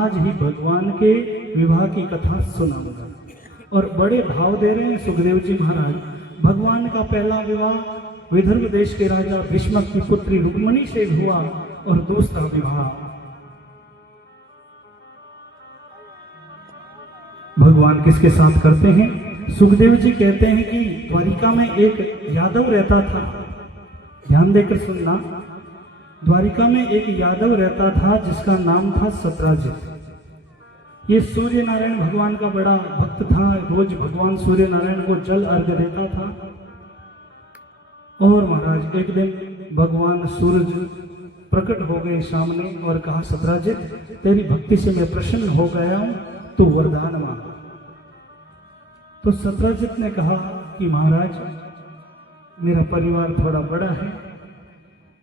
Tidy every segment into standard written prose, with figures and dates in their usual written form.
आज ही भगवान के विवाह की कथा सुनाऊंगा। और बड़े भाव दे रहे हैं सुखदेव जी महाराज। भगवान का पहला विवाह विदर्भ देश के राजा भीष्मक की पुत्री रुक्मणी से हुआ और दूसरा विवाह भगवान किसके साथ करते हैं? सुखदेव जी कहते हैं कि द्वारिका में एक यादव रहता था। ध्यान देकर सुनना। द्वारिका में एक यादव रहता था जिसका नाम था सत्राजित। ये सूर्य नारायण भगवान का बड़ा भक्त था। रोज भगवान सूर्य नारायण को जल अर्घ्य देता था। और महाराज एक दिन भगवान सूरज प्रकट हो गए सामने और कहा, सत्राजित तेरी भक्ति से मैं प्रसन्न हो गया हूं, तो वरदान मांग। तो सत्राजित ने कहा कि महाराज मेरा परिवार थोड़ा बड़ा है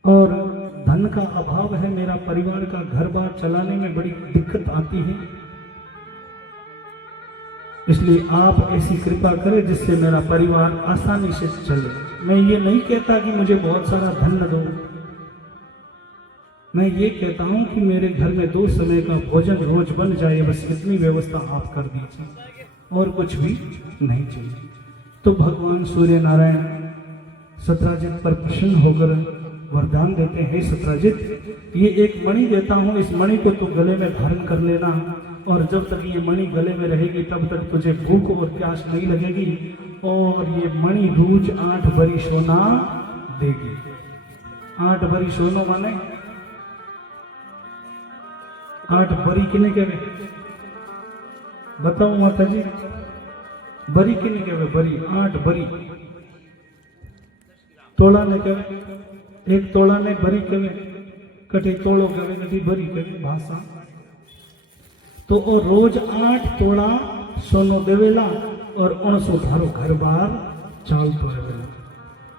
और धन का अभाव है, मेरा परिवार का घर बार चलाने में बड़ी दिक्कत आती है, इसलिए आप ऐसी कृपा करें जिससे मेरा परिवार आसानी से चले। मैं ये नहीं कहता कि मुझे बहुत सारा धन दो, मैं ये कहता हूं कि मेरे घर में 2 समय का भोजन रोज बन जाए, बस इतनी व्यवस्था आप कर दीजिए, और कुछ भी नहीं चाहिए। तो भगवान सूर्य नारायण सत्राजित पर प्रसन्न होकर वरदान देते हैं, सत्राजित ये एक मणि देता हूं, इस मणि को तू गले में धारण कर लेना, और जब तक ये मणि गले में रहेगी तब तक तुझे भूख और प्यास नहीं लगेगी, और ये मणि रोज 8 भरी सोना देगी। 8 भरी सोना माने 8 भरी किने कहवे? बताओ माता जी, भरी किने कहवे? भरी 8 भरी तोड़ा ने कहवे, 1 तोड़ा ने भरी कहवे, कटे तोड़ो कहवे, कटी भरी कहवे भाषा। तो और रोज 8 तोड़ा सोनो देवेला और 19 थारो घर बार चालतो रहेला।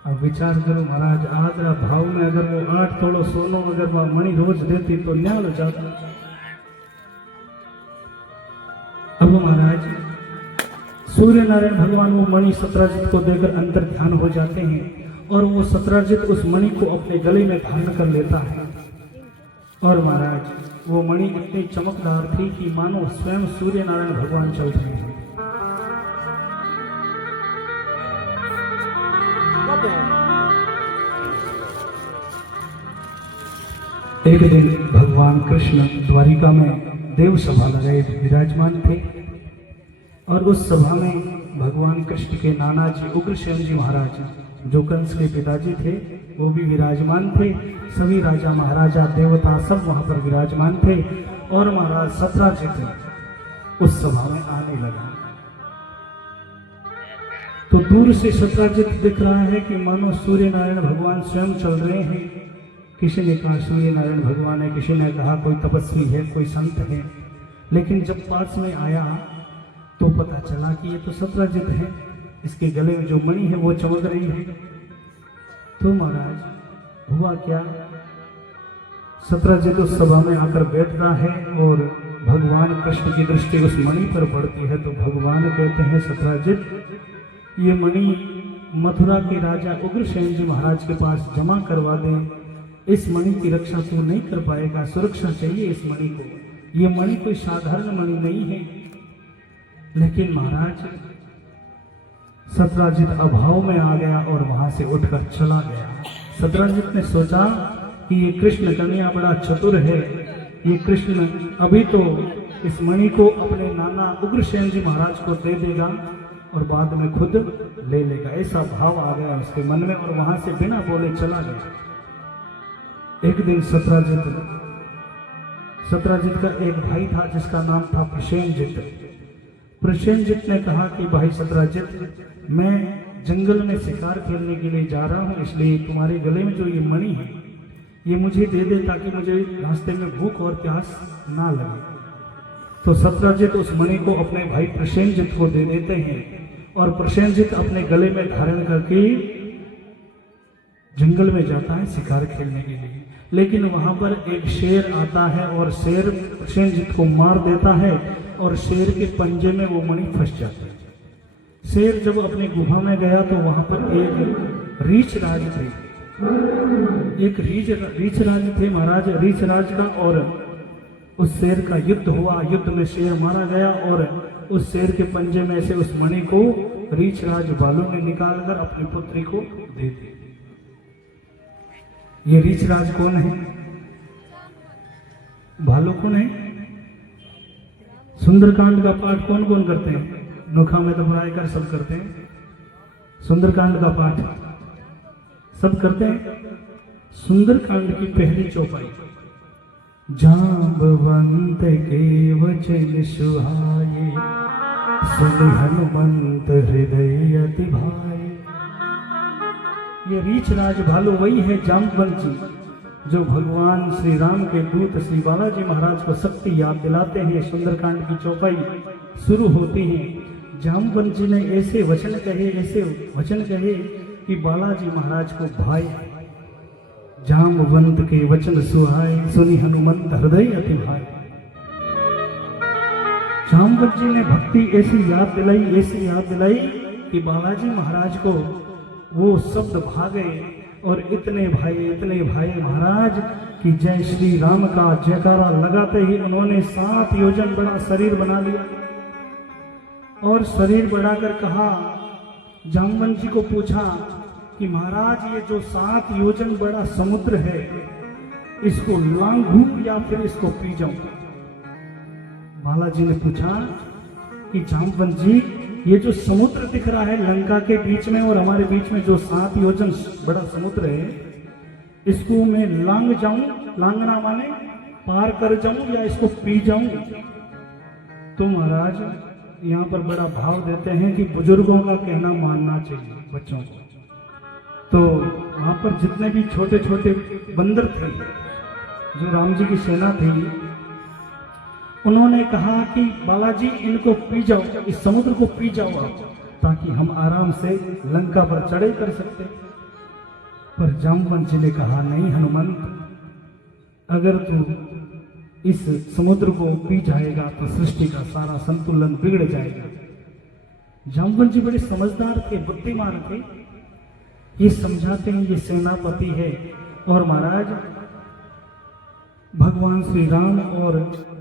अब विचार करो महाराज, आदरा भाव में अगर वो 8 तोड़ो सोनो अगर वो मणि रोज देती तो न्याल हो जाता। अब महाराज सूर्य नारायण भगवान वो मणि सत्राजित को देकर अंतर ध्यान हो जाते हैं और वो सत्राजित उस मणि को अपने गले में धारण कर लेता है। और महाराज वो मणि इतनी चमकदार थी कि मानो स्वयं सूर्य नारायण भगवान चल रहे हैं। एक दिन भगवान कृष्ण द्वारिका में देव सभा लगाए विराजमान थे और उस सभा में भगवान कृष्ण के नाना जी उग्रसेन जी महाराज, जो कंस के पिताजी थे, वो भी विराजमान थे। सभी राजा महाराजा देवता सब वहां पर विराजमान थे और महाराज सत्राजित उस सभा में आने लगा। तो दूर से सत्राजित दिख रहा है कि मानो सूर्य नारायण भगवान स्वयं चल रहे हैं। किसी ने कहा सूर्य नारायण भगवान है, किसी ने कहा कोई तपस्वी है, कोई संत है। लेकिन जब पास में आया तो पता चला कि ये तो सत्राजित है, इसके गले में जो मणि है वो चमक रही है। तो महाराज हुआ क्या, सत्राजित उस सभा में आकर बैठता है और भगवान कृष्ण की दृष्टि उस मणि पर पड़ती है। तो भगवान कहते हैं, सत्राजित ये मणि मथुरा के राजा उग्रसेन जी महाराज के पास जमा करवा दे। इस मणि की रक्षा तू नहीं कर पाएगा, सुरक्षा चाहिए इस मणि को। ये मणि कोई साधारण मणि नहीं है। लेकिन महाराज सत्राजित अभाव में आ गया और वहां से उठकर चला गया। सत्राजित ने सोचा कि ये कृष्ण कन्या बड़ा चतुर है, ये कृष्ण अभी तो इस मणि को अपने नाना उग्रसेन जी महाराज को दे देगा और बाद में खुद ले लेगा। ऐसा भाव आ गया उसके मन में और वहां से बिना बोले चला गया। एक दिन सत्राजित का एक भाई था जिसका नाम था प्रसेनजित। प्रसेनजित ने कहा कि भाई सत्राजित, मैं जंगल में शिकार खेलने के लिए जा रहा हूं, इसलिए तुम्हारे गले में जो ये मणि है ये मुझे दे दे ताकि मुझे रास्ते में भूख और प्यास ना लगे। तो सत्राजित उस मणि को अपने भाई प्रसेनजित को दे देते हैं और प्रसेनजित अपने गले में धारण करके जंगल में जाता है शिकार खेलने के लिए। लेकिन वहां पर एक शेर आता है और शेर प्रसेनजित को मार देता है और शेर के पंजे में वो मणि फंस जाता है। शेर जब अपनी गुफा में गया तो वहां पर एक रीछ राज थे, रीछ राज थे महाराज। रीछ राज का और उस शेर का युद्ध हुआ, युद्ध में शेर मारा गया और उस शेर के पंजे में से उस मणि को रीछराज भालू ने निकालकर अपनी पुत्री को दे दी। ये रीछराज कौन है? भालू कौन है? सुंदरकांड का पाठ कौन कौन करते हैं? नोखा में तो पढ़ाई कर सब करते हैं। सुंदरकांड का पाठ सब करते हैं। सुंदरकांड की पहली चौपाई, जांबवंत के वचन सुहाए, सुनि हनुमंत हृदय अति भाए। ये रीछराज भालू वही है जांबवंत जी, जो भगवान श्री राम के दूत श्री बालाजी महाराज को शक्ति याद दिलाते हैं। सुंदरकांड की चौपाई शुरू होती है। जांबवंत जी ने ऐसे वचन कहे कि बालाजी महाराज को भाई। जांबवंत के वचन सुहाए, सुनि हनुमंत हृदय अति भाए। जांबवंत जी ने भक्ति ऐसी याद दिलाई कि बालाजी महाराज को वो शब्द भागे और इतने भाई महाराज कि जय श्री राम का जयकारा लगाते ही उन्होंने 7 योजन बड़ा शरीर बना लिया और शरीर बढ़ाकर कहा, जांबवंत जी को पूछा कि महाराज ये जो 7 योजन बड़ा समुद्र है, इसको लांघूं या फिर इसको पी जाऊं? बालाजी ने पूछा कि जांबवंत जी ये जो समुद्र दिख रहा है लंका के बीच में और हमारे बीच में जो 7 योजन बड़ा समुद्र है, इसको मैं लांघ जाऊं, लांघना माने पार कर जाऊं या इसको पी जाऊं? तो महाराज यहाँ पर बड़ा भाव देते हैं कि बुजुर्गों का कहना मानना चाहिए बच्चों को। तो वहां पर जितने भी छोटे छोटे बंदर थे, जो राम जी की सेना थी, उन्होंने कहा कि बालाजी इनको पी जाओ, इस समुद्र को पी जाओ आप, ताकि हम आराम से लंका पर चढ़ाई कर सकते। पर जांबवंत जी ने कहा, नहीं हनुमंत, अगर तू इस समुद्र को पी जाएगा तो सृष्टि का सारा संतुलन बिगड़ जाएगा। जांबवंत जी बड़े समझदार थे, बुद्धिमान थे। ये समझाते हैं, ये सेनापति है। और महाराज भगवान श्री राम और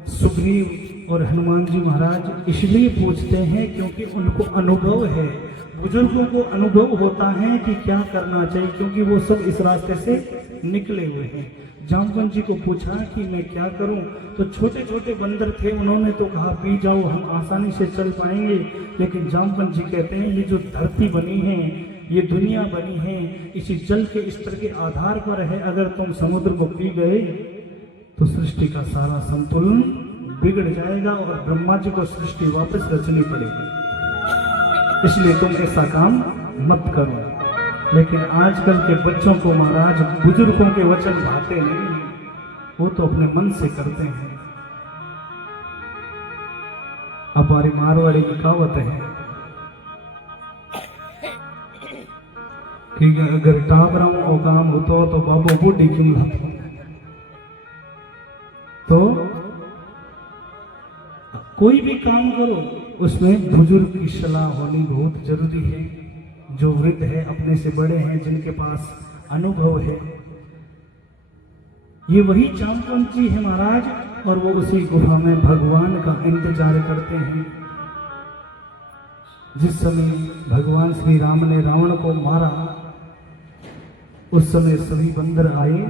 सुग्रीव और हनुमान जी महाराज इसलिए पूछते हैं क्योंकि उनको अनुभव है, बुजुर्गों को अनुभव होता है कि क्या करना चाहिए, क्योंकि वो सब इस रास्ते से निकले हुए हैं। जांबवंत जी को पूछा कि मैं क्या करूं? तो छोटे छोटे बंदर थे, उन्होंने तो कहा पी जाओ, हम आसानी से चल पाएंगे। लेकिन जांबवंत जी कहते हैं ये जो धरती बनी है, ये दुनिया बनी है, इसी जल के स्तर के आधार पर है। अगर तुम समुद्र को पी गए तो सृष्टि का सारा संतुलन बिगड़ जाएगा और ब्रह्मा जी को सृष्टि वापस रचनी पड़ेगी, इसलिए तुम ऐसा काम मत करो। लेकिन आजकल के बच्चों को महाराज बुजुर्गों के वचन भाते नहीं, वो तो अपने मन से करते हैं। हमारी मारवाड़ी की कहावत है कि अगर टाबरा में काम होता तो बाबू बूढ़ी क्यों लाता। तो कोई भी काम करो उसमें बुजुर्ग की सलाह होनी बहुत जरूरी है। जो वृद्ध है, अपने से बड़े हैं, जिनके पास अनुभव है, ये वही जांबवंत जी है महाराज। और वो उसी गुफा में भगवान का इंतजार करते हैं। जिस समय भगवान श्री राम ने रावण को मारा, उस समय सभी बंदर आए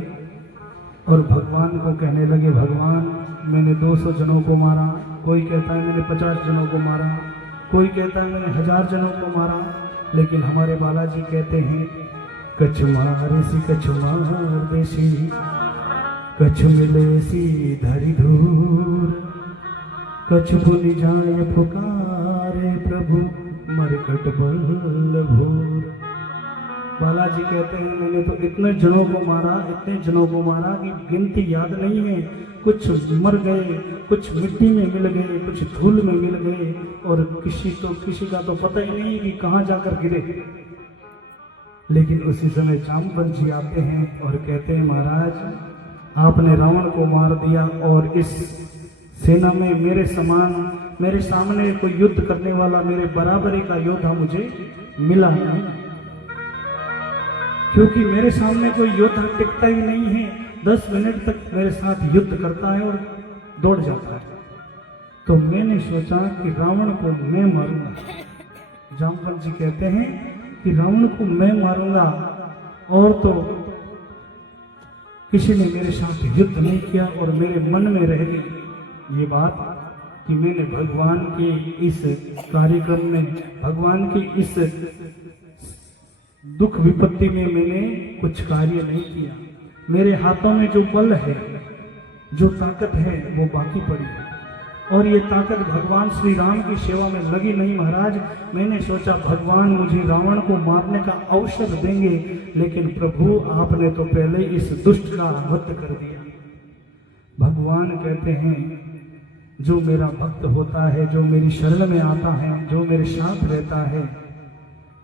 और भगवान को कहने लगे, भगवान मैंने 200 जनों को मारा, कोई कहता है मैंने 50 जनों को मारा, कोई कहता है मैंने 1000 जनों को मारा। लेकिन हमारे बालाजी कहते हैं, कछ मारे सी कछ मार देसी, कछ मिले सी धरी धूर, कछ भूल जाए पुकारे प्रभु मरकट बल भूर। बालाजी कहते हैं मैंने तो इतने जनों को मारा कि गिनती याद नहीं है। कुछ मर गए, कुछ मिट्टी में मिल गए, कुछ धूल में मिल गए, और किसी का तो पता ही नहीं कि कहाँ जाकर गिरे। लेकिन उसी समय जांबवंत जी आते हैं और कहते हैं, महाराज आपने रावण को मार दिया और इस सेना में मेरे सामने कोई युद्ध करने वाला, मेरे बराबरी का योद्धा मुझे मिला नहीं, क्योंकि मेरे सामने कोई योद्धा टिकता ही नहीं है। 10 मिनट तक मेरे साथ युद्ध करता है और दौड़ जाता है। तो मैंने सोचा कि रावण को मैं मारूंगा। जामवंत जी कहते हैं कि रावण को मैं मारूंगा, और तो किसी ने मेरे साथ युद्ध नहीं किया, और मेरे मन में रह गई ये बात कि मैंने भगवान के इस कार्यक्रम में, भगवान की इस दुख विपत्ति में मैंने कुछ कार्य नहीं किया। मेरे हाथों में जो बल है, जो ताकत है, वो बाकी पड़ी है, और ये ताकत भगवान श्री राम की सेवा में लगी नहीं महाराज। मैंने सोचा भगवान मुझे रावण को मारने का अवसर देंगे, लेकिन प्रभु आपने तो पहले इस दुष्ट का वध कर दिया। भगवान कहते हैं जो मेरा भक्त होता है, जो मेरी शरण में आता है, जो मेरे साथ रहता है,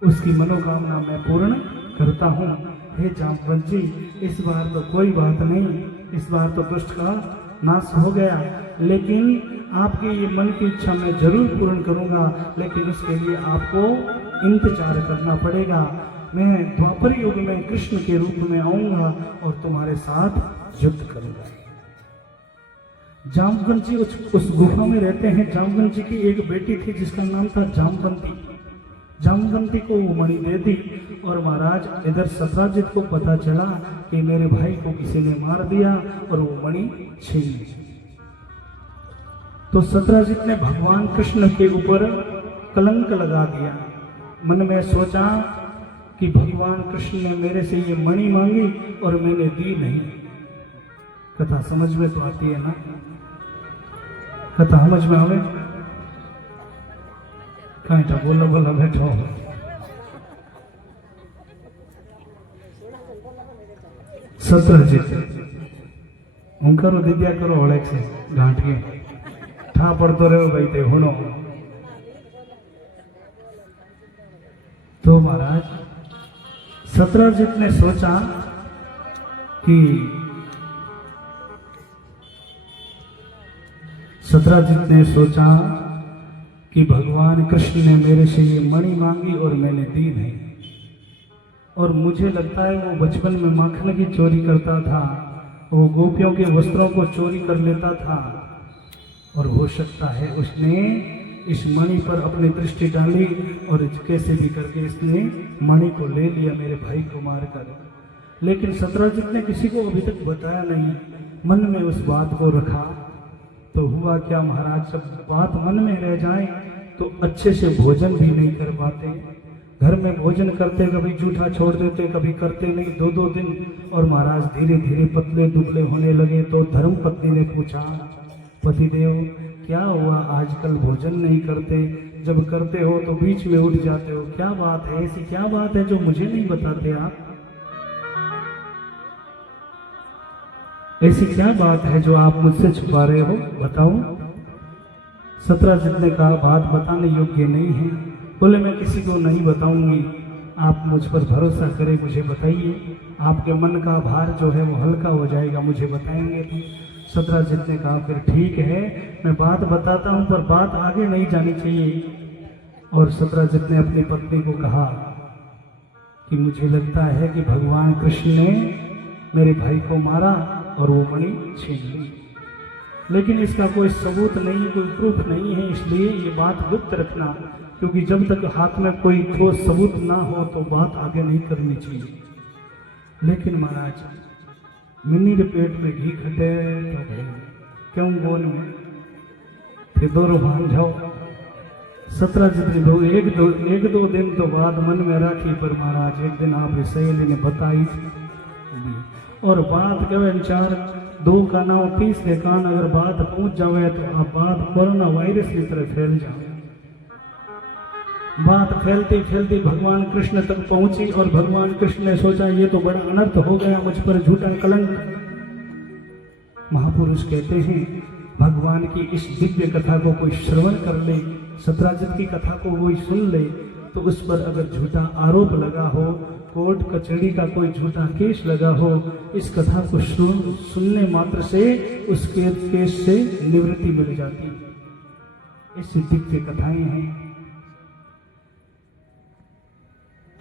उसकी मनोकामना मैं पूर्ण करता हूँ। हे जामवंत जी, इस बार तो कोई बात नहीं, इस बार तो दुष्ट का नाश हो गया, लेकिन आपकी ये मन की इच्छा मैं जरूर पूर्ण करूंगा, लेकिन उसके लिए आपको इंतजार करना पड़ेगा। मैं द्वापर युग में कृष्ण के रूप में आऊंगा और तुम्हारे साथ युद्ध करूंगा। जामवंत जी उस गुफा में रहते हैं। जामवंत जी की एक बेटी थी जिसका नाम था जामवंती। जामवंती को वो मणि दे दी, और महाराज इधर सत्राजित को पता चला कि मेरे भाई को किसी ने मार दिया और वो मणि छीन ली। तो सत्राजित ने भगवान कृष्ण के ऊपर कलंक लगा दिया। मन में सोचा कि भगवान कृष्ण ने मेरे से ये मणि मांगी और मैंने दी नहीं। कथा समझ में तो आती है ना? कथा समझ में आवे? कहीं तो बोला बोला बैठो। सत्राजित हूँ करो दिद्या करो हड़क से गांठ के ठा पड़तो रहो भाई ते होनो। तो महाराज सत्राजित ने सोचा कि भगवान कृष्ण ने मेरे से ये मणि मांगी और मैंने दी नहीं, और मुझे लगता है वो बचपन में माखन की चोरी करता था, वो गोपियों के वस्त्रों को चोरी कर लेता था, और हो सकता है उसने इस मणि पर अपनी दृष्टि डाली और कैसे भी करके इसने मणि को ले लिया मेरे भाई को मारकर। लेकिन सत्राजित ने किसी को अभी तक बताया नहीं, मन में उस बात को रखा। तो हुआ क्या महाराज, जब बात मन में रह जाए तो अच्छे से भोजन भी नहीं कर पाते। घर में भोजन करते कभी जूठा छोड़ देते, कभी करते नहीं, 2-2 दिन। और महाराज धीरे धीरे पतले दुबले होने लगे। तो धर्म पत्नी ने पूछा, पतिदेव क्या हुआ, आजकल भोजन नहीं करते, जब करते हो तो बीच में उठ जाते हो, क्या बात है, ऐसी क्या बात है जो मुझे नहीं बताते आप? ऐसी क्या बात है जो आप मुझसे छुपा रहे हो, बताओ। सत्राजित ने कहा बात बताने योग्य नहीं है। बोले मैं किसी को नहीं बताऊंगी, आप मुझ पर भरोसा करें, मुझे बताइए, आपके मन का भार जो है वो हल्का हो जाएगा, मुझे बताएंगे तो। सत्राजित ने कहा फिर ठीक है, मैं बात बताता हूँ, पर बात आगे नहीं जानी चाहिए। और सत्राजित ने अपनी पत्नी को कहा कि मुझे लगता है कि भगवान कृष्ण ने मेरे भाई को मारा और वो मणि छीन ली, लेकिन इसका कोई सबूत नहीं, कोई प्रूफ नहीं है, इसलिए ये बात गुप्त रखना, क्योंकि जब तक हाथ में कोई ठोस सबूत ना हो तो बात आगे नहीं करनी चाहिए। लेकिन महाराज मिनी के पेट में घी खटे तो क्यों गोन में फिर दोनों भाग जाओ। सत्राजित ने एक दो दिन तो बात मन में रखी, पर महाराज एक दिन आप सहेली ने बताई और बात कहे 4-2 का नाम 30 कान अगर बात पहुंच जावे तो आप बात कोरोना वायरस की तरह फैल जाए। बात फैलती फैलती भगवान कृष्ण तक पहुंची, और भगवान कृष्ण ने सोचा ये तो बड़ा अनर्थ हो गया, मुझ पर झूठा कलंक। महापुरुष कहते हैं भगवान की इस दिव्य कथा को कोई श्रवण कर ले, सत्राजित की कथा को कोई सुन ले, तो उस पर अगर झूठा आरोप लगा हो, कोर्ट कचहरी का कोई झूठा केस लगा हो, इस कथा को सुनने मात्र से उसके केस से निवृत्ति मिल जाती। ऐसी दिव्य कथाएं हैं।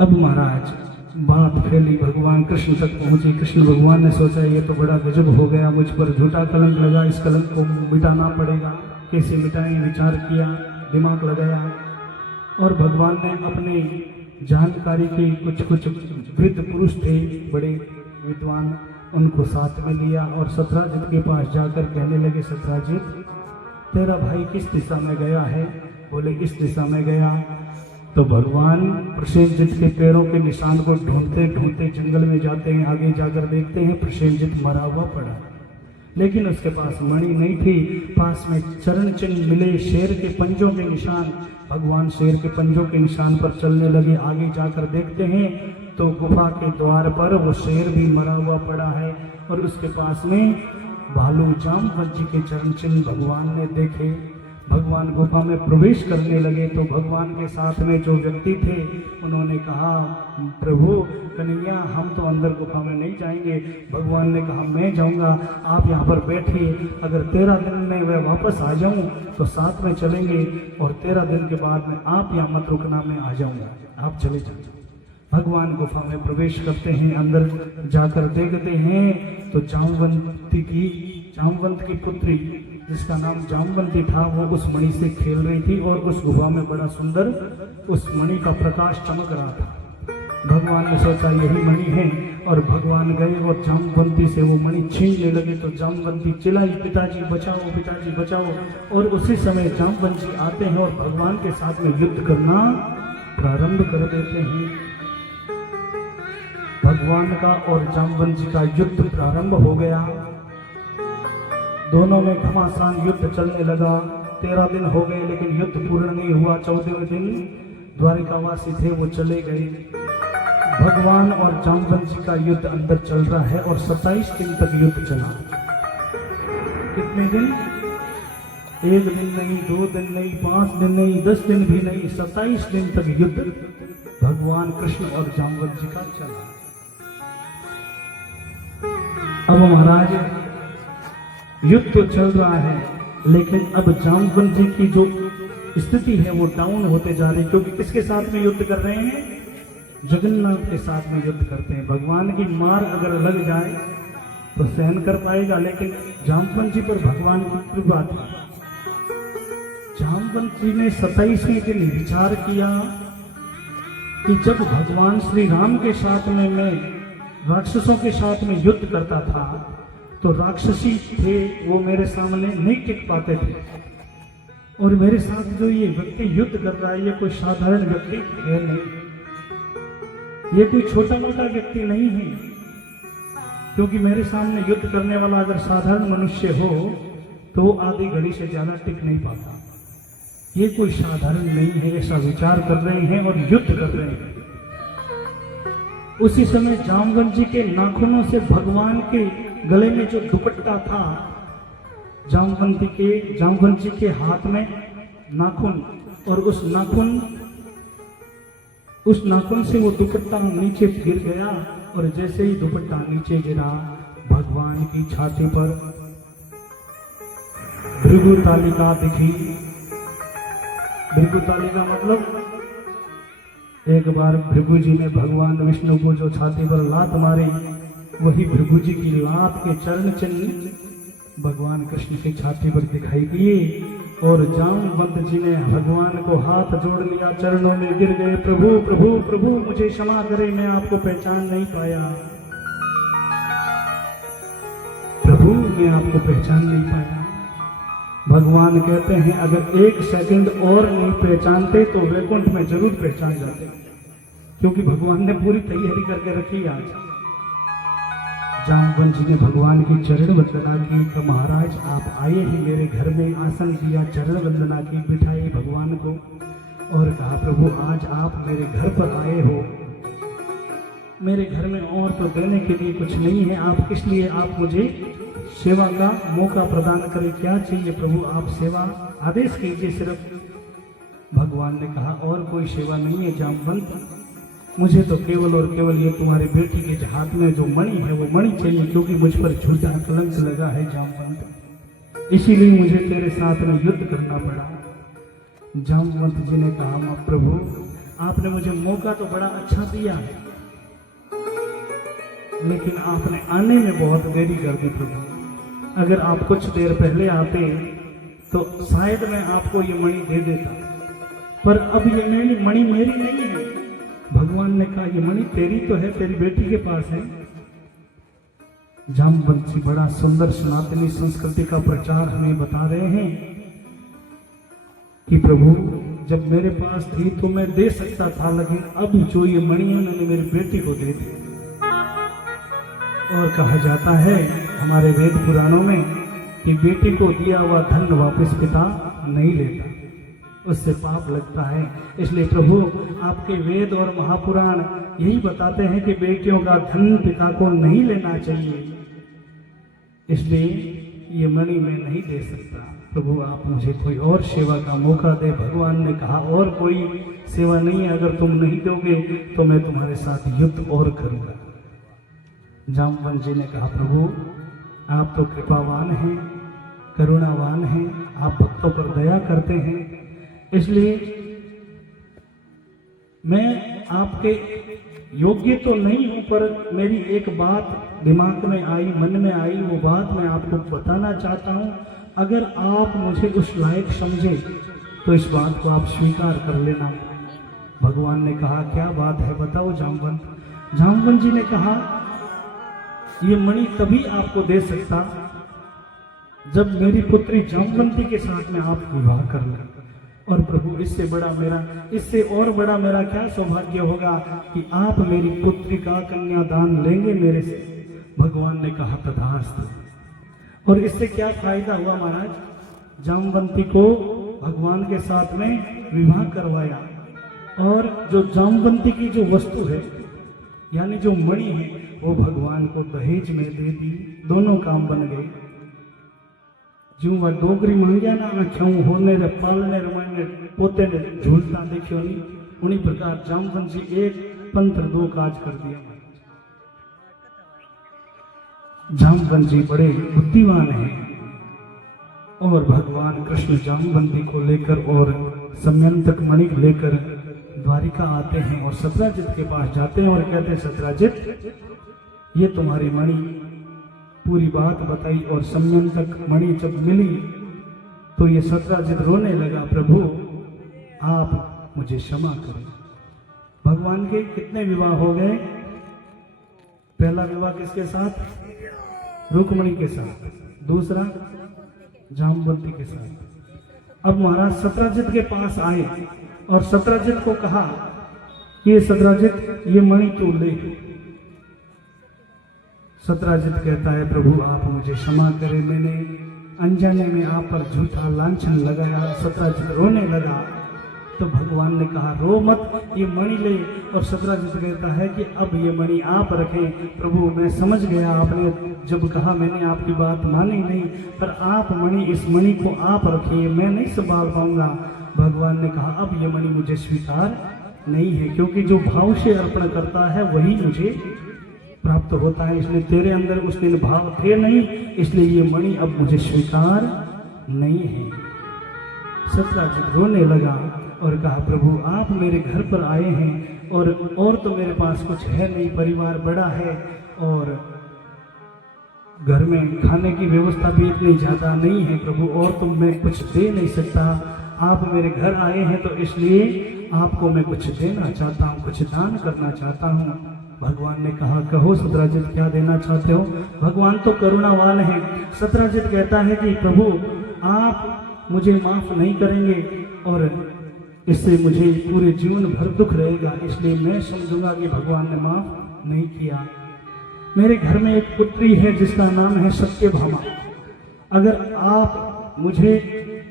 अब महाराज बात फैली, भगवान कृष्ण तक पहुंची। कृष्ण भगवान ने सोचा ये तो बड़ा गजब हो गया, मुझ पर झूठा कलंक लगा, इस कलंक को मिटाना पड़ेगा, कैसे मिटाएं, विचार किया, दिमाग लगाया। और भगवान ने अपने जानकारी के कुछ वृद्ध पुरुष थे, बड़े विद्वान, उनको साथ में लिया और सत्राजित के पास जाकर कहने लगे, सत्राजित तेरा भाई किस दिशा में गया है? बोले किस दिशा में गया? तो भगवान प्रसेनजित के पैरों के निशान को ढूंढते ढूंढते जंगल में जाते हैं। आगे जाकर देखते हैं प्रसेनजित मरा हुआ पड़ा, लेकिन उसके पास मणि नहीं थी। पास में चरण चिन्ह मिले, शेर के पंजों के निशान। भगवान शेर के पंजों के निशान पर चलने लगे। आगे जाकर देखते हैं तो गुफा के द्वार पर वो शेर भी मरा हुआ पड़ा है और उसके पास में भालू जामवंत जी के चरण चिन्ह भगवान ने देखे। भगवान गुफा में प्रवेश करने लगे तो भगवान के साथ में जो व्यक्ति थे उन्होंने कहा, प्रभु कन्हैया हम तो अंदर गुफा में नहीं जाएंगे। भगवान ने कहा, मैं जाऊंगा, आप यहाँ पर बैठिए, अगर 13 दिन में मैं वापस आ जाऊं तो साथ में चलेंगे, और 13 दिन के बाद में आप यहाँ मत रुकना, मैं आ जाऊंगा, आप चले जाइए। भगवान गुफा में प्रवेश करते हैं, अंदर जाकर देखते हैं तो जामवंत की पुत्री जिसका नाम जामवंती था वो उस मणि से खेल रही थी और उस गुफा में बड़ा सुंदर उस मणि का प्रकाश चमक रहा था। भगवान ने सोचा यही मणि है और भगवान गए और जामवंती से वो मणि छीनने लगे तो जामवंती चिल्लाई, पिताजी बचाओ, पिताजी बचाओ। और उसी समय जामवंत जी आते हैं और भगवान के साथ में युद्ध करना प्रारंभ कर देते हैं। भगवान का और जामवंत जी का युद्ध प्रारंभ हो गया। दोनों में घमासान युद्ध चलने लगा। 13 दिन हो गए लेकिन युद्ध पूर्ण नहीं हुआ। 14वें दिन द्वारिकावासी थे वो चले गए। भगवान और जामवंत जी का युद्ध अंदर चल रहा है और 27 दिन तक युद्ध चला। कितने दिन? 1 दिन नहीं, 2 दिन नहीं, 5 दिन नहीं, 10 दिन भी नहीं, 27 दिन तक युद्ध भगवान कृष्ण और जामवंत जी का चला। अब महाराज युद्ध तो चल रहा है लेकिन अब जामवंत जी की जो स्थिति है वो डाउन होते जा रही है, क्योंकि किसके साथ में युद्ध कर रहे हैं? जगन्नाथ के साथ में युद्ध करते हैं। भगवान की मार अगर लग जाए तो सहन कर पाएगा, लेकिन जामवंत जी पर भगवान की कृपा थी। जामवंत जी ने 27वें दिन विचार किया कि जब भगवान श्री राम के साथ में मैं राक्षसों के साथ में युद्ध करता था तो राक्षसी थे वो मेरे सामने नहीं टिक पाते थे, और मेरे साथ जो ये व्यक्ति युद्ध कर रहा है ये कोई साधारण व्यक्ति है नहीं, ये कोई छोटा मोटा व्यक्ति नहीं है, क्योंकि मेरे सामने युद्ध करने वाला अगर साधारण मनुष्य हो तो वो आधी घड़ी से ज्यादा टिक नहीं पाता। ये कोई साधारण नहीं है, ऐसा विचार कर रहे हैं और युद्ध कर रहे हैं। उसी समय जामवंत जी के नाखूनों से भगवान के गले में जो दुपट्टा था, जामवंत जी के हाथ में नाखून, और उस नाखून से वो दुपट्टा नीचे गिर गया, और जैसे ही दुपट्टा नीचे गिरा भगवान की छाती पर भृगु तालिका दिखी। भृगु तालिका मतलब एक बार भृगु जी ने भगवान विष्णु को जो छाती पर लात मारी, वही भृगु जी की लात के चरण चिन्ह भगवान कृष्ण की छाती पर दिखाई दिए, और जामवंत जी ने भगवान को हाथ जोड़ लिया, चरणों में गिर गए, प्रभु प्रभु प्रभु मुझे क्षमा करे, मैं आपको पहचान नहीं पाया, प्रभु मैं आपको पहचान नहीं पाया। भगवान कहते हैं अगर 1 सेकंड और नहीं पहचानते तो वैकुंठ में जरूर पहचान जाते, क्योंकि भगवान ने पूरी तैयारी करके रखी। आज जामवंत जी ने भगवान की चरण वंदना की तो महाराज आप आए ही मेरे घर में, आसन दिया, चरण वंदना की, बिठाई भगवान को और कहा प्रभु आज आप मेरे घर पर आए हो, मेरे घर में और तो देने के लिए कुछ नहीं है, आप किस लिए आप मुझे सेवा का मौका प्रदान करें, क्या चाहिए प्रभु आप सेवा आदेश कीजिए सिर्फ। भगवान ने कहा और कोई सेवा नहीं है जामवंत, मुझे तो केवल और केवल ये तुम्हारी बेटी के हाथ में जो मणि है वो मणि चाहिए, क्योंकि मुझ पर झूठा कलंक लगा है जामवंत, इसीलिए मुझे तेरे साथ में युद्ध करना पड़ा। जामवंत जी ने कहा प्रभु आपने मुझे मौका तो बड़ा अच्छा दिया, लेकिन आपने आने में बहुत देरी कर दी प्रभु। अगर आप कुछ देर पहले आते तो शायद मैं आपको ये मणि दे देता, पर अब ये मणि मेरी नहीं है। भगवान ने कहा ये मणि तेरी तो है, तेरी बेटी के पास है। जामवंत जी बड़ा सुंदर सनातनी संस्कृति का प्रचार हमें बता रहे हैं कि प्रभु जब मेरे पास थी तो मैं दे सकता था, लेकिन अब जो ये मणि है मैंने मेरी बेटी को दे दी। और कहा जाता है हमारे वेद पुराणों में कि बेटी को दिया हुआ धन वापस पिता नहीं लेता, उससे पाप लगता है। इसलिए प्रभु आपके वेद और महापुराण यही बताते हैं कि बेटियों का धन पिता को नहीं लेना चाहिए। इसलिए ये मणि मैं नहीं दे सकता। प्रभु आप मुझे कोई और सेवा का मौका दे। भगवान ने कहा और कोई सेवा नहीं है, अगर तुम नहीं दोगे तो मैं तुम्हारे साथ युद्ध और करूंगा। जामवंत जी ने कहा प्रभु आप तो कृपावान हैं, करुणावान हैं, आप भक्तों पर दया करते हैं, इसलिए मैं आपके योग्य तो नहीं हूं, पर मेरी एक बात दिमाग में आई, मन में आई, वो बात मैं आपको बताना चाहता हूं। अगर आप मुझे उस लायक समझे तो इस बात को आप स्वीकार कर लेना। भगवान ने कहा क्या बात है बताओ जामवंत। जामवंत जी ने कहा ये मणि तभी आपको दे सकता जब मेरी पुत्री जामवंती के साथ में आप विवाह कर लें। और प्रभु इससे और बड़ा मेरा क्या सौभाग्य होगा कि आप मेरी पुत्री का कन्यादान लेंगे मेरे से। भगवान ने कहा तथास्तु। और इससे क्या फायदा हुआ महाराज, जामवंती को भगवान के साथ में विवाह करवाया, और जो जामवंती की जो वस्तु है यानी जो मणि है वो भगवान को दहेज में दे दी। दोनों काम बन गए। जो वह डोगरी मांग्या ना आख्याऊं होने रे पालने रमाने पोते ने झूलता देखियो नहीं, उन्हीं प्रकार जामवंत जी एक पंत्र दो काज कर दिया। जामवंत जी बड़े बुद्धिमान हैं और भगवान कृष्ण जामवंती को लेकर और समयंतक मणि लेकर द्वारिका आते हैं और सत्राजित के पास जाते हैं और कहते हैं सत्राजित ये तुम्हारी मणि। पूरी बात बताई और समयंतक मणि जब मिली तो ये सत्राजित रोने लगा, प्रभु आप मुझे क्षमा करें। भगवान के कितने विवाह हो गए? पहला विवाह किसके साथ? रुक्मिणी के साथ, दूसरा जामवंती के साथ। अब महाराज सत्राजित के पास आए और सत्राजित को कहा ये सत्राजित ये मणि तू ले। सत्राजित कहता है प्रभु आप मुझे क्षमा करें, मैंने अनजाने में आप पर झूठा लांछन लगाया। सत्राजित रोने लगा तो भगवान ने कहा रो मत, ये मणि ले। और सत्राजित कहता है कि अब ये मणि आप रखें। प्रभु मैं समझ गया, आपने जब कहा मैंने आपकी बात मानी नहीं, पर आप मणि इस मणि को आप रखिए, मैं नहीं संभाल पाऊंगा। भगवान ने कहा अब ये मणि मुझे स्वीकार नहीं है, क्योंकि जो भाव से अर्पण करता है वही मुझे प्राप्त होता है। इसलिए तेरे अंदर उस दिन भाव थे नहीं, इसलिए ये मणि अब मुझे स्वीकार नहीं है। सत्राजित रोने लगा और कहा प्रभु आप मेरे घर पर आए हैं और तो मेरे पास कुछ है नहीं, परिवार बड़ा है और घर में खाने की व्यवस्था भी इतनी ज्यादा नहीं है प्रभु, और तो मैं कुछ दे नहीं सकता। आप मेरे घर आए हैं तो इसलिए आपको मैं कुछ देना चाहता हूँ, कुछ दान करना चाहता हूँ। भगवान ने कहा कहो सत्राजित क्या देना चाहते हो। भगवान तो करुणावान है। सत्राजित कहता है कि प्रभु आप मुझे माफ नहीं करेंगे और इससे मुझे पूरे जीवन भर दुख रहेगा, इसलिए मैं समझूंगा कि भगवान ने माफ नहीं किया। मेरे घर में एक पुत्री है जिसका नाम है सत्यभामा। अगर आप मुझे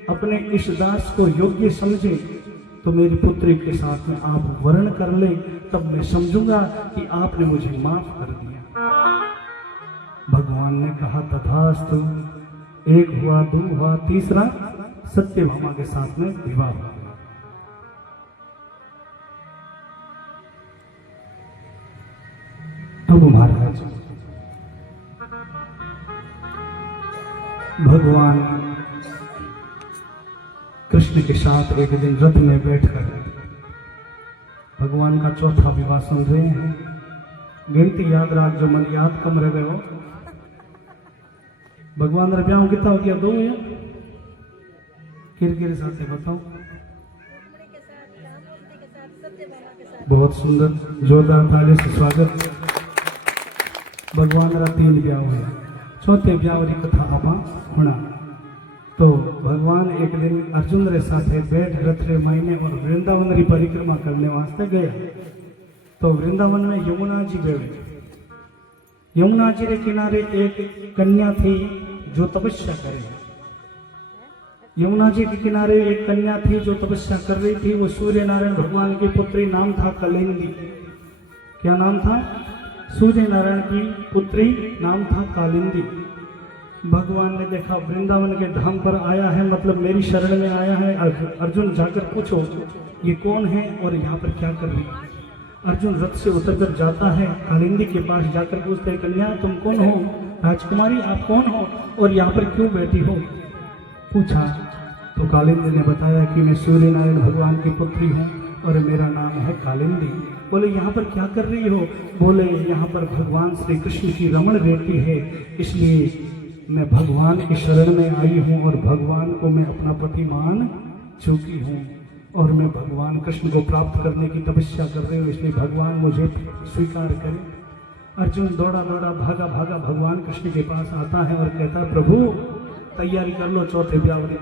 अपने इस दास को योग्य समझे तो मेरी पुत्री के साथ में आप वर्ण कर ले, तब मैं समझूंगा कि आपने मुझे माफ कर दिया। भगवान ने कहा तथास्तु। एक हुआ, दो हुआ, तीसरा सत्यभामा के साथ में विवाह हुआ। अब महाराज भगवान कृष्ण के साथ एक दिन रथ में बैठकर भगवान का चौथा विवाह सुन रहे हैं। गिनती याद राख जो मन याद कम रहे हो। भगवान रे ब्याह कितना हो गया? 2 या किर साथ बताओ। बहुत सुंदर, जोरदार ताली से स्वागत। भगवान रा 3 ब्याह हुआ, चौथे ब्याह की कथा आप सुना। तो भगवान एक दिन अर्जुन रे साथे बैठ रथ रे महीने और वृंदावन री परिक्रमा करने वास्ते गया। तो वृंदावन में यमुना जी बैठे। यमुना जी रे किनारे एक कन्या थी जो तपस्या करे। यमुना जी के किनारे एक कन्या थी जो तपस्या कर रही थी। वो सूर्य नारायण भगवान की पुत्री, नाम था कालिंदी। क्या नाम था? सूर्य नारायण की पुत्री, नाम था कालिंदी। भगवान ने देखा वृंदावन के धाम पर आया है, मतलब मेरी शरण में आया है। अर्जुन जाकर पूछो ये कौन है और यहाँ पर क्या कर रही है। अर्जुन रथ से उतरकर जाता है, कालिंदी के पास जाकर पूछते, कन्या तुम कौन हो? राजकुमारी आप कौन हो और यहाँ पर क्यों बैठी हो? पूछा तो कालिंदी ने बताया कि मैं सूर्य नारायण भगवान की पुत्री हूँ और मेरा नाम है कालिंदी। बोले यहाँ पर क्या कर रही हो? बोले यहाँ पर भगवान श्री कृष्ण की रमण रहती है, इसलिए मैं भगवान की शरण में आई हूँ और भगवान को मैं अपना पति मान चुकी हूँ और मैं भगवान कृष्ण को प्राप्त करने की तपस्या कर रही हूँ, इसलिए भगवान मुझे स्वीकार करे। अर्जुन दौड़ा दौड़ा भागा भागा भगवान कृष्ण के पास आता है और कहता, प्रभु तैयारी कर लो चौथे ब्याह की।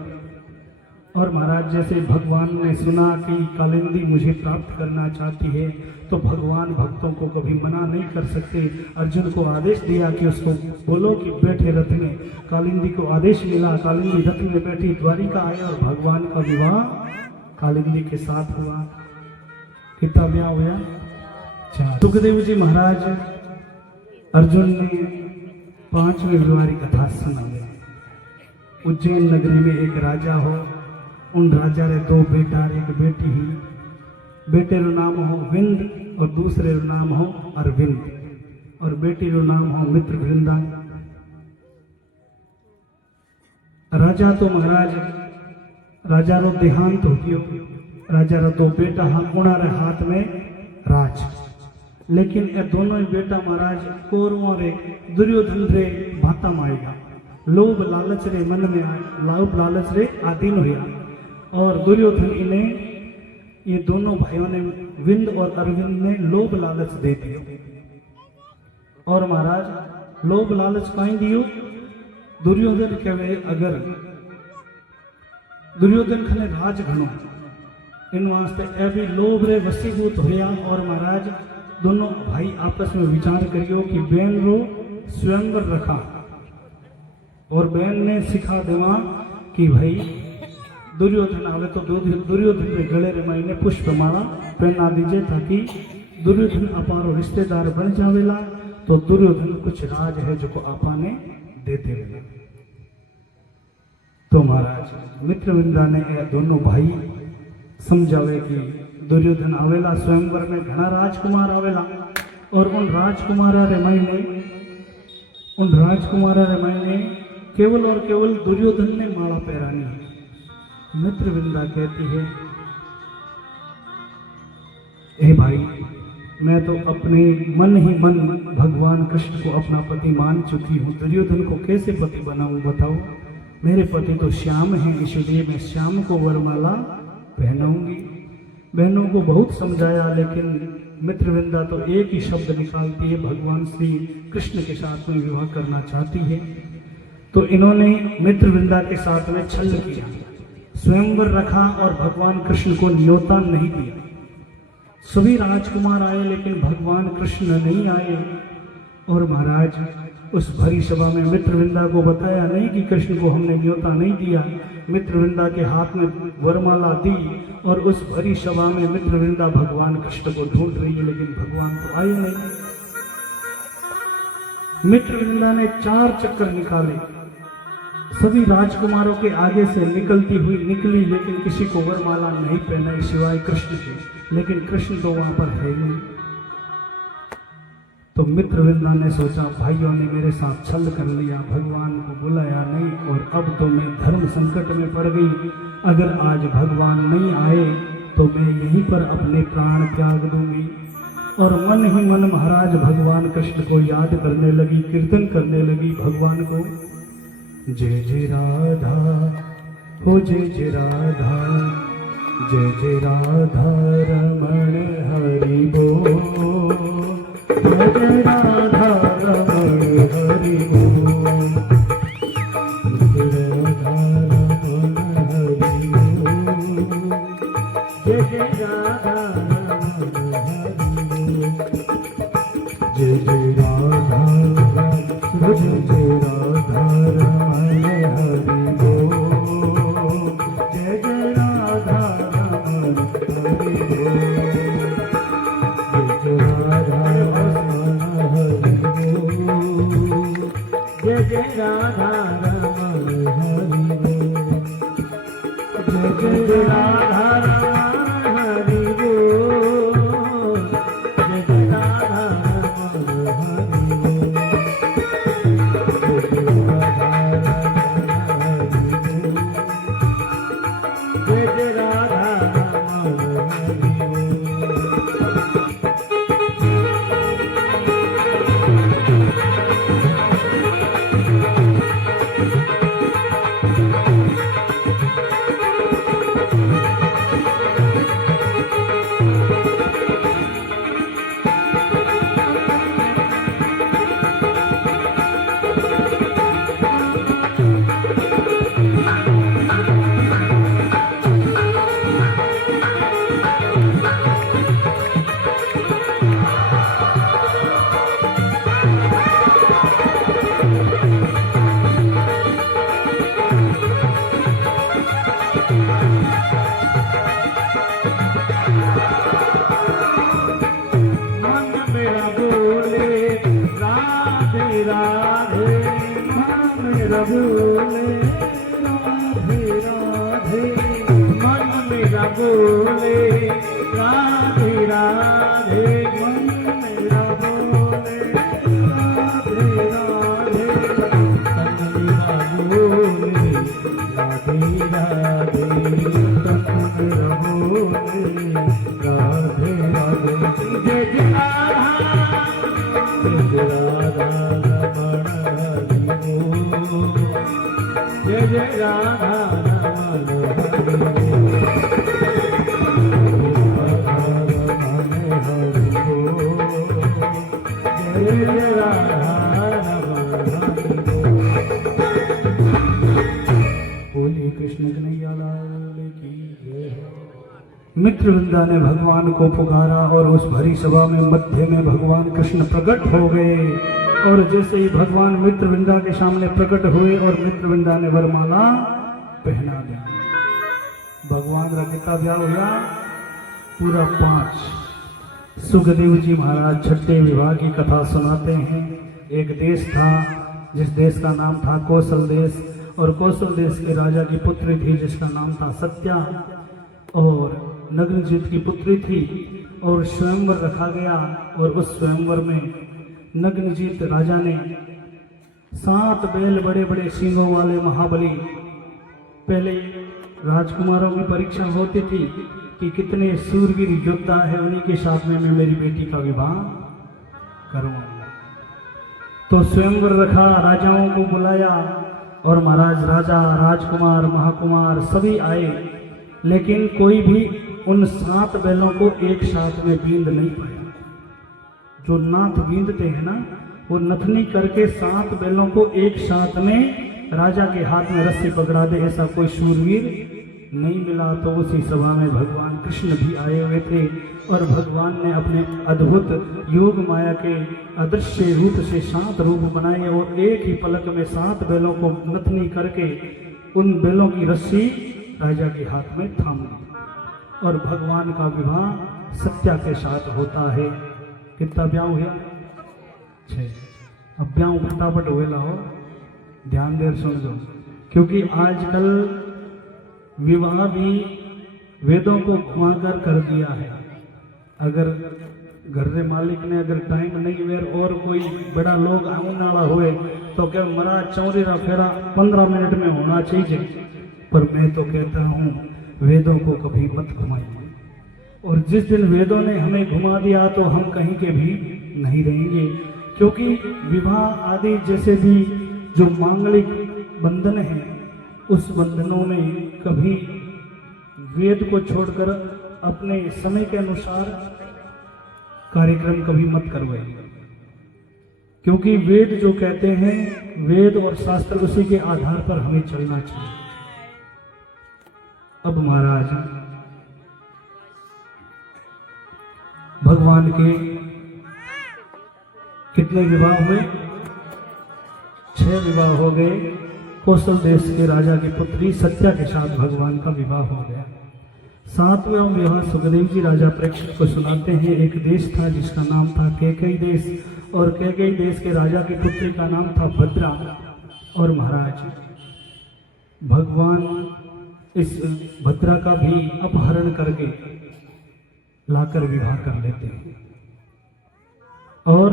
और महाराज जैसे भगवान ने सुना कि कालिंदी मुझे प्राप्त करना चाहती है तो भगवान भक्तों को कभी मना नहीं कर सकते। अर्जुन को आदेश दिया कि उसको बोलो कि बैठे रथ में। कालिंदी को आदेश मिला, कालिंदी रथ में बैठी द्वारिका आया और भगवान का विवाह कालिंदी के साथ हुआ। कितना ब्याह हुआ? 4। सुखदेव जी महाराज अर्जुन ने 5वें विवाह की कथा सुनाई। उज्जैन नगरी में एक राजा हो, उन राजा रे 2 बेटा और 1 बेटी ही। बेटे रो नाम हो विंद और दूसरे रो नाम हो अरविंद और बेटी रो नाम हो मित्र वृंदा। राजा तो महाराज राजा रो देहांत हो गयो। राजा रो 2 बेटा हाँ कोणा रे हाथ में राज, लेकिन ये दोनों ही बेटा महाराज कौरवों रे दुर्योधन रे भाता में आएगा। लोभ लालच रे मन में आए, लोभ लालच रे आधीन हुआ और दुर्योधन इन्हें ये दोनों भाइयों ने विंद और अरविंद ने लोभ लालच दे दियो। और महाराज लोभ लालच कहीं दियो? दुर्योधन कहे अगर दुर्योधन खने राज घणो इन वास्ते अभी लोभ रे वसीभूत होया। और महाराज दोनों भाई आपस में विचार करियो कि बहन रो स्वयंवर रखा और बहन ने सिखा देवा कि भाई दुर्योधन आवे तो दुर्योधन के गले रे मायने पुष्पमाला पहना दीजिए ताकि दुर्योधन अपारो रिश्तेदार बन जावेला तो दुर्योधन कुछ राज है जो को आपा ने दे देवेला। तो महाराज मित्रविंदा ने ये दोनों भाई समझावे कि दुर्योधन आवेला स्वयंवर में घना राजकुमार आवेला और उन राजकुमारा रे मायने केवल और केवल दुर्योधन ने माला पहरानी है। मित्रविंदा कहती है, ए भाई मैं तो अपने मन ही मन भगवान कृष्ण को अपना पति मान चुकी हूँ, दुर्योधन को कैसे पति बनाऊं बताओ। मेरे पति तो श्याम हैं, इसलिए मैं श्याम को वरमाला पहनाऊंगी। बहनों को बहुत समझाया लेकिन मित्रविंदा तो एक ही शब्द निकालती है, भगवान श्री कृष्ण के साथ में विवाह करना चाहती है। तो इन्होंने मित्रविंदा के साथ में छल किया, स्वयंवर रखा और भगवान कृष्ण को न्योता नहीं दिया। सभी राजकुमार आए लेकिन भगवान कृष्ण नहीं आए। और महाराज उस भरी सभा में मित्रविंदा को बताया नहीं कि कृष्ण को हमने न्योता नहीं दिया। मित्रविंदा के हाथ में वरमाला दी और उस भरी सभा में मित्रविंदा भगवान कृष्ण को ढूंढ रही है लेकिन भगवान तो आए नहीं। मित्रविंदा ने 4 चक्कर निकाले, सभी राजकुमारों के आगे से निकलती हुई निकली लेकिन किसी को वरमाला नहीं पहनाई सिवाय कृष्ण के। लेकिन कृष्ण तो वहां पर है नहीं। तो मित्रविंदा ने सोचा भाइयों ने मेरे साथ छल कर लिया, भगवान को बुलाया नहीं और अब तो मैं धर्म संकट में पड़ गई। अगर आज भगवान नहीं आए तो मैं यहीं पर अपने प्राण त्याग दूंगी। और मन ही मन महाराज भगवान कृष्ण को याद करने लगी, कीर्तन करने लगी भगवान को। जय जय राधा हो जय जय राधा, जय जय राधा रमण हरि बोल, जय जय राधा रमण हरि बोल, जय राधा रमण हरि बोल, जय जय राधा रमण हरि बोल, जय जय राधा जय जय राधा रमण हरि बोल, जय जय राधा रमण हरि बोल, जय जय राधा रमण हरि बोल, जय जय राधा रमण हरि बोल, जय जय राधा रमण हरि बोल, जय जय राधा रमण हरि बोल, जय जय राधा रमण हरि बोले राधे राधे, मन मेरा बोले राधे राधे, मन मेरा बोले राधे राधे, तन मेरा बोले राधे राधे, तन मेरा बोले राधे राधे, जय जय राधा जय राधा जय जय राधा रमण हरि बोल, जय जय राधा रमण हरि बोल। बोलिए कृष्ण कन्हैया लाल की जय। मित्रवृंदा ने भगवान को पुकारा और उस भरी सभा में मध्य में भगवान कृष्ण प्रकट हो गए। और जैसे ही भगवान मित्रवृंदा के सामने प्रकट हुए और मित्रवृंदा ने वरमाला पहना दी, भगवान का कितना ब्याह हुआ, पूरा 5। सुखदेव जी महाराज छठे विवाह की कथा सुनाते हैं। एक देश था जिस देश का नाम था कौशल देश, और कौशल देश के राजा की पुत्री थी जिसका नाम था सत्या, और नग्नजीत की पुत्री थी। और स्वयंवर रखा गया, और उस स्वयंवर में नग्नजीत राजा ने 7 बैल बड़े बड़े सींगों वाले महाबली, पहले राजकुमारों की परीक्षा होती थी कि कितने सूरवीर योद्धा है, उन्हीं के साथ में मैं मेरी बेटी का विवाह करूंगा। तो स्वयंवर रखा, राजाओं को बुलाया, और महाराज राजा राजकुमार महाकुमार सभी आए, लेकिन कोई भी उन 7 बैलों को एक साथ में बींद नहीं पाया। जो नाथ बींदते हैं ना, वो नथनी करके 7 बैलों को एक साथ में राजा के हाथ में रस्सी पकड़ा दे, ऐसा कोई शूरवीर नहीं मिला। तो उसी सभा में भगवान कृष्ण भी आए हुए थे, और भगवान ने अपने अद्भुत योग माया के अदृश्य रूप से 7 रूप बनाए, और एक ही पलक में 7 बैलों को नथनी करके उन बैलों की रस्सी राजा के हाथ में थाम दी, और भगवान का विवाह सत्या के साथ होता है। कितना ब्याह हुआ? 6। अब ब्याह फटाफट हुए लाओ, ध्यान देर सुन लो, क्योंकि आजकल विवाह भी वेदों को घुमाकर कर दिया है। अगर घर के मालिक ने अगर टाइम नहीं हुए और कोई बड़ा लोग आने वाला हुए तो क्या मरा चौरीरा फेरा 15 मिनट में होना चाहिए। पर मैं तो कहता हूँ वेदों को कभी मत घुमाइए, और जिस दिन वेदों ने हमें घुमा दिया तो हम कहीं के भी नहीं रहेंगे, क्योंकि विवाह आदि जैसे भी जो मांगलिक बंधन है उस बंधनों में कभी वेद को छोड़कर अपने समय के अनुसार कार्यक्रम कभी मत करवाइए, क्योंकि वेद जो कहते हैं, वेद और शास्त्र उसी के आधार पर हमें चलना चाहिए। अब महाराज भगवान के कितने विवाह हुए? 6 विवाह हो गए। कौशल देश के राजा की पुत्री सत्या के साथ भगवान का विवाह हो गया। 7वां विवाह सुखदेव जी राजा परीक्षित को सुनाते हैं। एक देश था जिसका नाम था कैकेयी देश, और कैकेयी देश के राजा की पुत्री का नाम था भद्रा। और महाराज भगवान इस भद्रा का भी अपहरण करके लाकर विवाह कर लेते हैं। और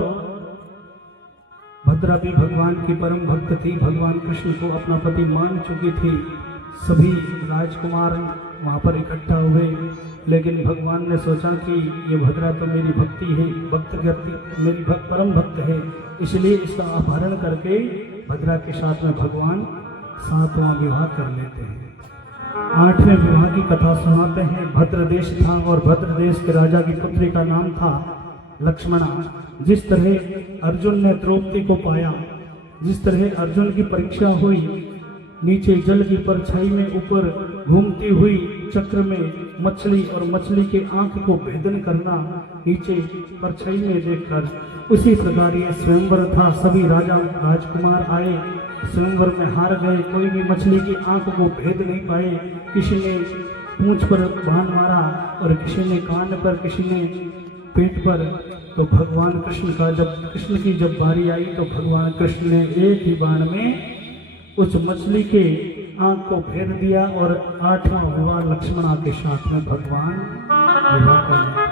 भद्रा भी भगवान की परम भक्त थी, भगवान कृष्ण को अपना पति मान चुकी थी। सभी राजकुमार वहां पर इकट्ठा हुए, लेकिन भगवान ने सोचा कि ये भद्रा तो मेरी भक्ति है, मेरी परम भक्त है, इसलिए इसका अपहरण करके भद्रा के साथ में भगवान 7वां विवाह कर लेते हैं। 8वें विवाह की कथा सुनाते हैं। भद्र देश था और भद्र देश के राजा की पुत्री का नाम था लक्ष्मणा। जिस तरह अर्जुन ने द्रौपदी को पाया, जिस तरह अर्जुन की परीक्षा हुई, नीचे जल की परछाई में ऊपर घूमती हुई चक्र में मछली और मछली के आंख को भेदन करना नीचे परछाई में देखकर, उसी प्रकार ये स्वयंवर था। सभी राजकुमार आए, स्वयंवर में हार गए, कोई भी मछली की आंख को भेद नहीं पाए। किसी ने पूंछ पर बाण मारा और किसी ने कान पर, किसी ने पेट पर। तो भगवान कृष्ण की जब बारी आई तो भगवान कृष्ण ने एक ही बाण में उस मछली के आंख को भेद दिया। और 8वां विवाह लक्ष्मणा के साथ में भगवान विवाह कर लिया।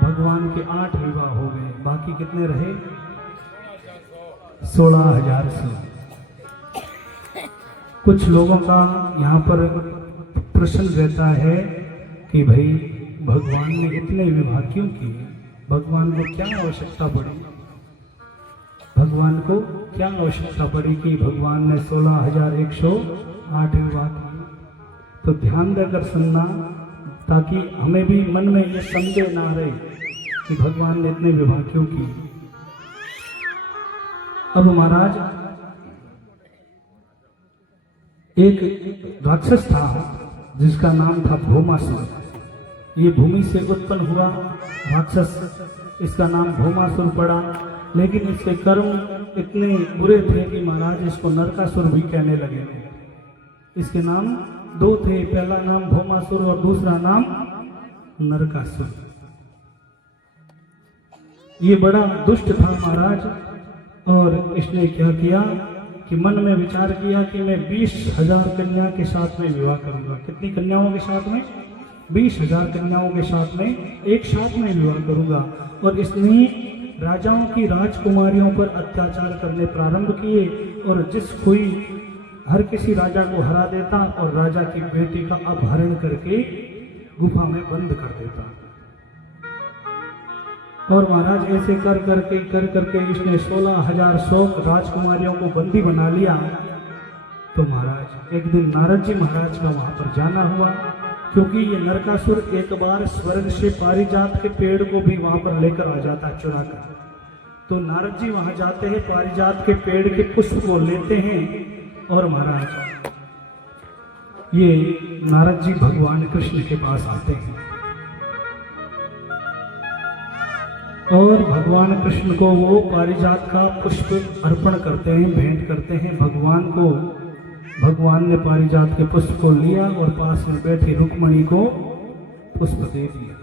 भगवान के 8 विवाह हो गए, बाकी कितने रहे? 16,000 से। कुछ लोगों का यहाँ पर प्रश्न रहता है कि भाई भगवान ने इतने विवाह क्यों किए? भगवान को क्या आवश्यकता पड़ी? भगवान को क्या आवश्यकता पड़ी कि भगवान ने 16,108 विवाह किए? तो ध्यान देकर सुनना, ताकि हमें भी मन में ये संदेह ना रहे कि भगवान ने इतने विवाह क्यों किए। अब महाराज एक राक्षस था जिसका नाम था भौमासुर। ये भूमि से उत्पन्न हुआ राक्षस, इसका नाम भौमासुर पड़ा। लेकिन इसके कर्म इतने बुरे थे कि महाराज इसको नरकासुर भी कहने लगे। इसके नाम 2 थे, पहला नाम भौमासुर और दूसरा नाम नरकासुर। ये बड़ा दुष्ट था महाराज, और इसने क्या किया कि मन में विचार किया कि मैं 20,000 कन्या के साथ में विवाह करूंगा। कितनी कन्याओं के साथ में? 20,000 कन्याओं के साथ में एक साथ में विवाह करूंगा। और इसने राजाओं की राजकुमारियों पर अत्याचार करने प्रारंभ किए, और हर किसी राजा को हरा देता और राजा की बेटी का अपहरण करके गुफा में बंद कर देता। और महाराज ऐसे कर करके इसने 16,100 राजकुमारियों को बंदी बना लिया। तो महाराज एक दिन नारद जी महाराज का वहां पर जाना हुआ, क्योंकि ये नरकासुर एक बार स्वर्ग से पारिजात के पेड़ को भी वहां पर लेकर आ जाता है चुरा कर। तो नारद जी वहां जाते हैं, पारिजात के पेड़ के पुष्प को लेते हैं, और महाराज ये नारद जी भगवान कृष्ण के पास आते हैं और भगवान कृष्ण को वो पारिजात का पुष्प अर्पण करते हैं, भेंट करते हैं भगवान को। भगवान ने पारिजात के पुष्प को लिया और पास में बैठी रुक्मणी को पुष्प दे दिया।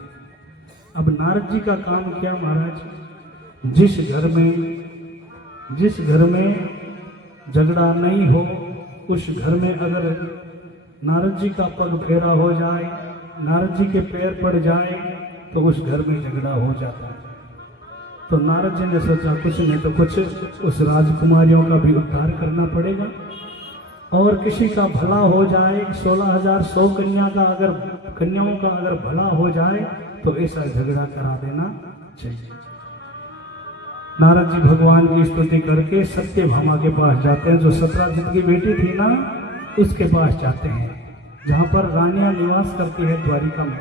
अब नारद जी का काम क्या महाराज? जिस घर में झगड़ा नहीं हो, उस घर में अगर नारद जी का पग फेरा हो जाए, नारद जी के पैर पड़ जाए, तो उस घर में झगड़ा हो जाता है। तो नारद जी ने सोचा कुछ नहीं तो कुछ उस राजकुमारियों का भी उद्धार करना पड़ेगा। और किसी का भला हो जाए, 16,100 कन्याओं का अगर भला हो जाए तो ऐसा झगड़ा करा देना चाहिए। नारद जी भगवान की स्तुति करके सत्यभामा के पास जाते हैं, जो सत्राजित की बेटी थी ना, उसके पास जाते हैं, जहाँ पर रानियां निवास करती है द्वारिका में।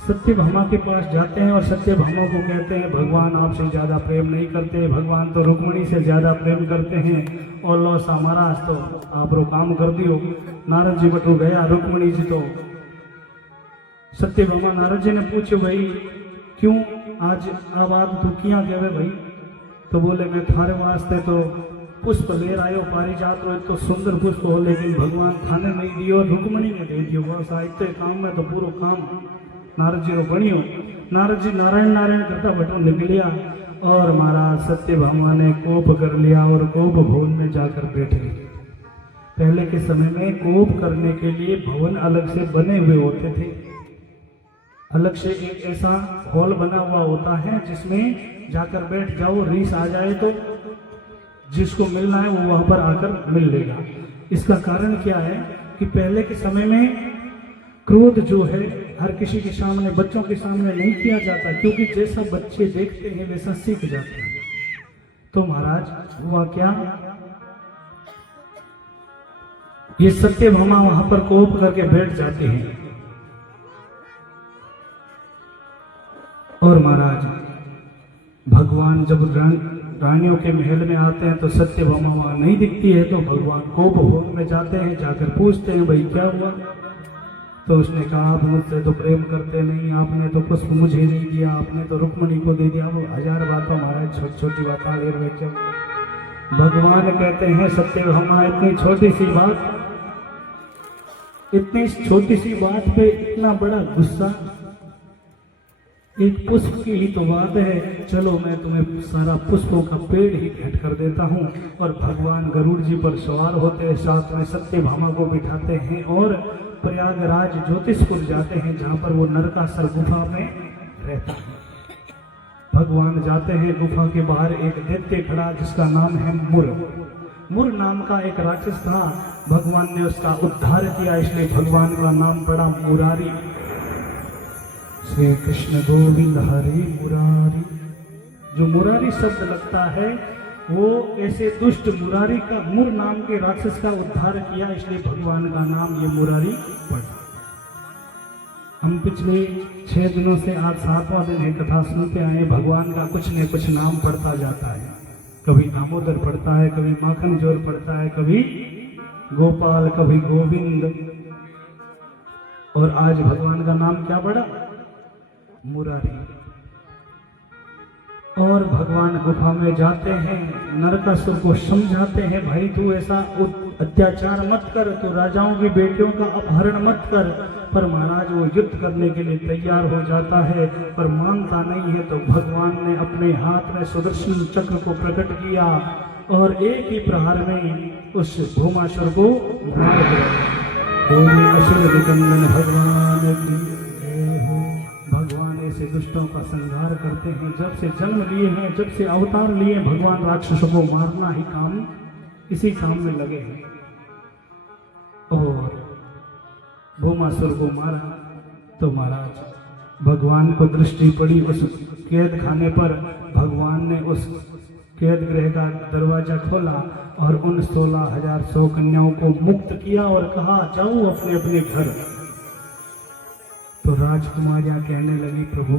सत्यभामा के पास जाते हैं और सत्यभामा को कहते हैं, भगवान आपसे ज़्यादा प्रेम नहीं करते, भगवान तो रुक्मिणी से ज़्यादा प्रेम करते हैं, और लो सा महाराज तो आप रो काम कर दियो। नारद जी बटू गया रुक्मिणी जी तो सत्यभामा नारद जी ने पूछो, भाई क्यों आज आवाज तू किया कहवे भाई? तो बोले, मैं थारे वास्ते तो पुष्प ले आयो, पारिजात रो तो सुंदर पुष्प हो, लेकिन भगवान खाने नहीं दियो, रुक्मिणी ने दे दियो, बस आते काम में तो पूरा काम नारद जी रो बनियो। नारद जी नारायण नारायण करता बटो निकलिया और महाराज सत्यभामा ने कोप कर लिया और कोप भवन में जाकर बैठ गई। पहले के समय में कोप करने के लिए भवन अलग से बने हुए होते थे, अलग से एक ऐसा हॉल बना हुआ होता है जिसमें जाकर बैठ जाओ, रीस आ जाए तो जिसको मिलना है वो वहां पर आकर मिल लेगा। इसका कारण क्या है कि पहले के समय में क्रोध जो है हर किसी के सामने, बच्चों के सामने नहीं किया जाता, क्योंकि जैसा बच्चे देखते हैं वैसा सीख जाते हैं। तो महाराज हुआ क्या, ये सत्यभामा वहां पर कोप करके बैठ जाते हैं और महाराज भगवान जब रानियों के महल में आते हैं तो सत्यभामा वहां नहीं दिखती है, तो भगवान कोप भवन में जाते हैं, जाकर पूछते हैं, भाई क्या हुआ? तो उसने कहा, आप मुझसे तो प्रेम करते नहीं, आपने तो पुष्प मुझे नहीं दिया, आपने तो रुक्मिणी को दे दिया। वो 1000 बातों महाराज छोटी छोटी बातें ले रहे थे। भगवान कहते हैं, सत्यभामा इतनी छोटी सी बात, इतनी छोटी सी बात पे इतना बड़ा गुस्सा, एक पुष्प की ही तो बात है, चलो मैं तुम्हें सारा पुष्पों का पेड़ ही भेंट कर देता हूँ। और भगवान गरुड़ जी पर सवार होते हैं, साथ में सत्यभामा को बिठाते हैं और प्रयागराज ज्योतिषपुर जाते हैं, जहाँ पर वो नरकासुर गुफा में रहता है। भगवान जाते हैं, गुफा के बाहर एक दैत्य खड़ा जिसका नाम है मुर नाम का एक राक्षस था। भगवान ने उसका उद्धार किया, इसलिए भगवान का नाम पड़ा मुरारी। श्री कृष्ण गोविंद हरि मुरारी। जो मुरारी शब्द लगता है वो ऐसे दुष्ट मुरारी का, मुर नाम के राक्षस का उद्धार किया, इसलिए भगवान का नाम ये मुरारी पड़ा। हम पिछले 6 दिनों से आज 7वां दिन है, कथा सुनते आए। भगवान का कुछ न कुछ नाम पड़ता जाता है, कभी दामोदर पड़ता है, कभी माखन जोर पड़ता है, कभी गोपाल, कभी गोविंद, और आज भगवान का नाम क्या पड़ा? मुरारी। और भगवान गुफा में जाते हैं, नरकासुर को समझाते हैं, भाई तू ऐसा अत्याचार मत कर, तू राजाओं की बेटियों का अपहरण मत कर। पर महाराज वो युद्ध करने के लिए तैयार हो जाता है, पर मानता नहीं है। तो भगवान ने अपने हाथ में सुदर्शन चक्र को प्रकट किया और एक ही प्रहार में उस भौमासुर को मार दिया। भगवान की भगवान ऐसे दुष्टों का संहार करते हैं। जब से जन्म लिए हैं, जब से अवतार लिए, भगवान राक्षसों को मारना ही काम, इसी काम में लगे हैं। और भौमासुर को मारा तो महाराज भगवान को दृष्टि पड़ी उस कैद खाने पर। भगवान ने उस कैद गृह का दरवाजा खोला और उन 16,100 कन्याओं को मुक्त किया और कहा, जाओ अपने अपने घर। तो राजकुमारियां कहने लगी, प्रभु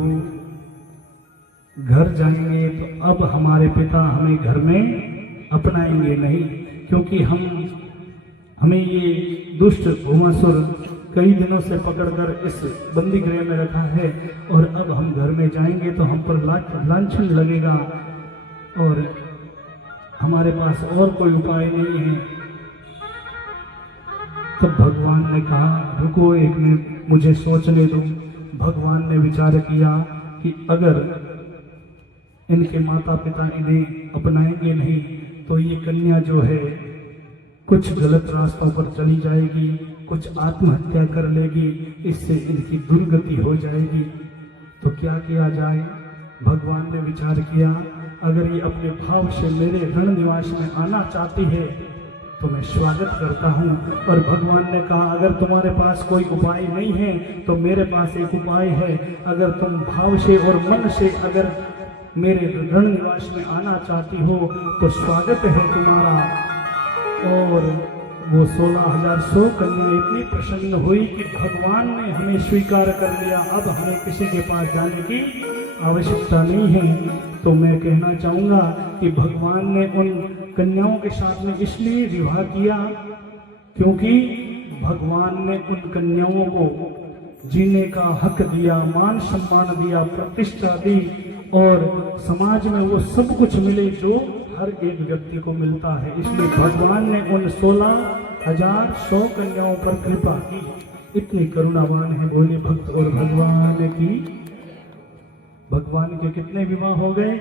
घर जाएंगे तो अब हमारे पिता हमें घर में अपनाएंगे नहीं, क्योंकि हमें ये दुष्ट भौमासुर कई दिनों से पकड़कर इस बंदी गृह में रखा है, और अब हम घर में जाएंगे तो हम पर लांछन लगेगा और हमारे पास और कोई उपाय नहीं है। तब भगवान ने कहा, रुको एक मिनट, मुझे सोचने दो। भगवान ने विचार किया कि अगर इनके माता पिता इन्हें अपनाएंगे नहीं तो ये कन्या जो है कुछ गलत रास्तों पर चली जाएगी, कुछ आत्महत्या कर लेगी, इससे इनकी दुर्गति हो जाएगी। तो क्या किया जाए? भगवान ने विचार किया, अगर ये अपने भाव से मेरे रण निवास में आना चाहती है तो मैं स्वागत करता हूँ। और भगवान ने कहा अगर तुम्हारे पास कोई उपाय नहीं है तो मेरे पास एक उपाय है। अगर तुम भाव से और मन से अगर मेरे रण निवास में आना चाहती हो तो स्वागत है तुम्हारा। और वो 16,100 कन्या इतनी प्रसन्न हुई कि भगवान ने हमें स्वीकार कर लिया, अब हमें किसी के पास जाने की आवश्यकता नहीं है। तो मैं कहना चाहूँगा कि भगवान ने उन कन्याओं के साथ में इसलिए विवाह किया क्योंकि भगवान ने उन कन्याओं को जीने का हक दिया, मान सम्मान दिया, प्रतिष्ठा दी और समाज में वो सब कुछ मिले जो हर एक व्यक्ति को मिलता है। इसलिए भगवान ने उन 16,100 कन्याओं पर कृपा की। इतनी करुणावान है बोले भक्त और भगवान की। भगवान के कितने विवाह हो गए?